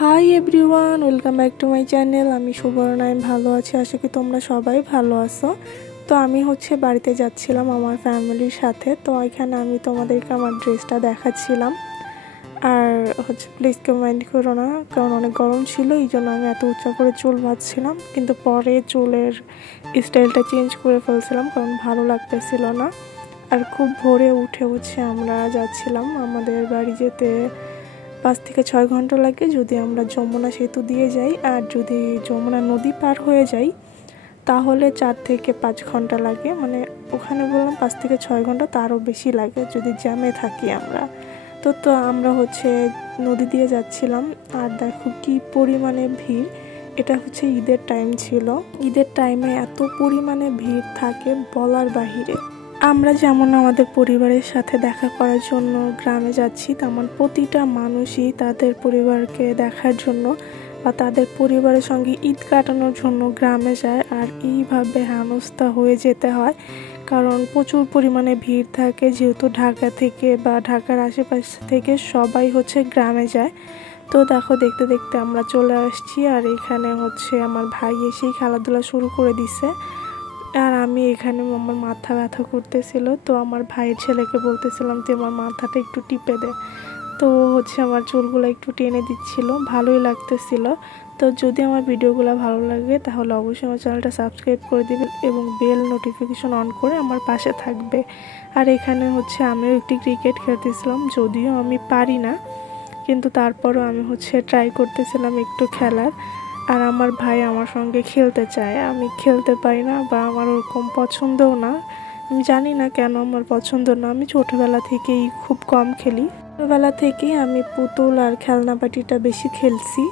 Hi everyone, welcome back to my channel. আমি সুবর্ণা, আমি ভালো আছি। আশা করি তোমরা সবাই ভালো আছো। তো আমি বাড়িতে যাচ্ছিলাম আমার ফ্যামিলির সাথে। তো এখানে আমি তোমাদেরকে আমার ড্রেসটা দেখাচ্ছিলাম। আর প্লিজ কমেন্ট করো না, কারণ অনেক গরম ছিল, এই জন্য আমি এত উঁচা করে চুল বাঁধছিলাম। কিন্তু পরে চুলের স্টাইলটা চেঞ্জ করে ফেলছিলাম, কারণ ভালো লাগতেছিল না। আর খুব ভোরে উঠে আমরা যাচ্ছিলাম। আমাদের বাড়ি যেতে 5 থেকে 6 ঘন্টা লাগে যদি আমরা যমুনা সেতু দিয়ে যাই, আর যদি যমুনা নদী পার হয়ে যাই তাহলে 4 থেকে 5 ঘন্টা লাগে। মানে ওখানে বললাম 5 থেকে 6 ঘন্টা, তারও বেশি লাগে যদি জ্যামে থাকি আমরা। তো আমরা নদী দিয়ে যাচ্ছিলাম। আর দেখো কি পরিমাণে ভিড়। এটা ঈদের টাইম ছিল। ঈদের টাইমে এত পরিমাণে ভিড় থাকে বলার বাহিরে। আমরা যেমন আমাদের পরিবারের সাথে দেখা করার জন্য গ্রামে যাচ্ছি, তেমন প্রতিটা মানুষই তাদের পরিবারকে দেখার জন্য বা তাদের পরিবারের সঙ্গে ঈদ কাটানোর জন্য গ্রামে যায়। আর এইভাবে হেনস্থা হয়ে যেতে হয়, কারণ প্রচুর পরিমাণে ভিড় থাকে। যেহেতু ঢাকা থেকে বা ঢাকার আশেপাশ থেকে সবাই গ্রামে যায়। তো দেখো, দেখতে দেখতে আমরা চলে আসছি। আর এখানে আমার ভাই এসেই খেলাধুলা শুরু করে দিছে। আর আমি এখানে আমার মাথা ব্যথা করতেছিল, তো আমার ভাইয়ের ছেলেকে বলতেছিলাম তুই আমার মাথাটা একটু টিপে দে। তো আমার চুলগুলো একটু টেনে দিচ্ছিল, ভালোই লাগতেছিল। তো যদি আমার ভিডিওগুলো ভালো লাগে তাহলে অবশ্যই আমার চ্যানেলটা সাবস্ক্রাইব করে দিবেন এবং বেল নোটিফিকেশন অন করে আমার পাশে থাকবে। আর এখানে আমিও একটি ক্রিকেট খেলতেছিলাম, যদিও আমি পারি না, কিন্তু তারপরও আমি ট্রাই করতেছিলাম একটু খেলার। আর আমার ভাই আমার সঙ্গে খেলতে চায়, আমি খেলতে পারি না বা আমার ওরকম পছন্দও না। আমি জানি না কেন আমার পছন্দ না। আমি ছোটোবেলা থেকেই খুব কম খেলি। ছোটোবেলা থেকেই আমি পুতুল আর খেলনা বাটিটা বেশি খেলছি।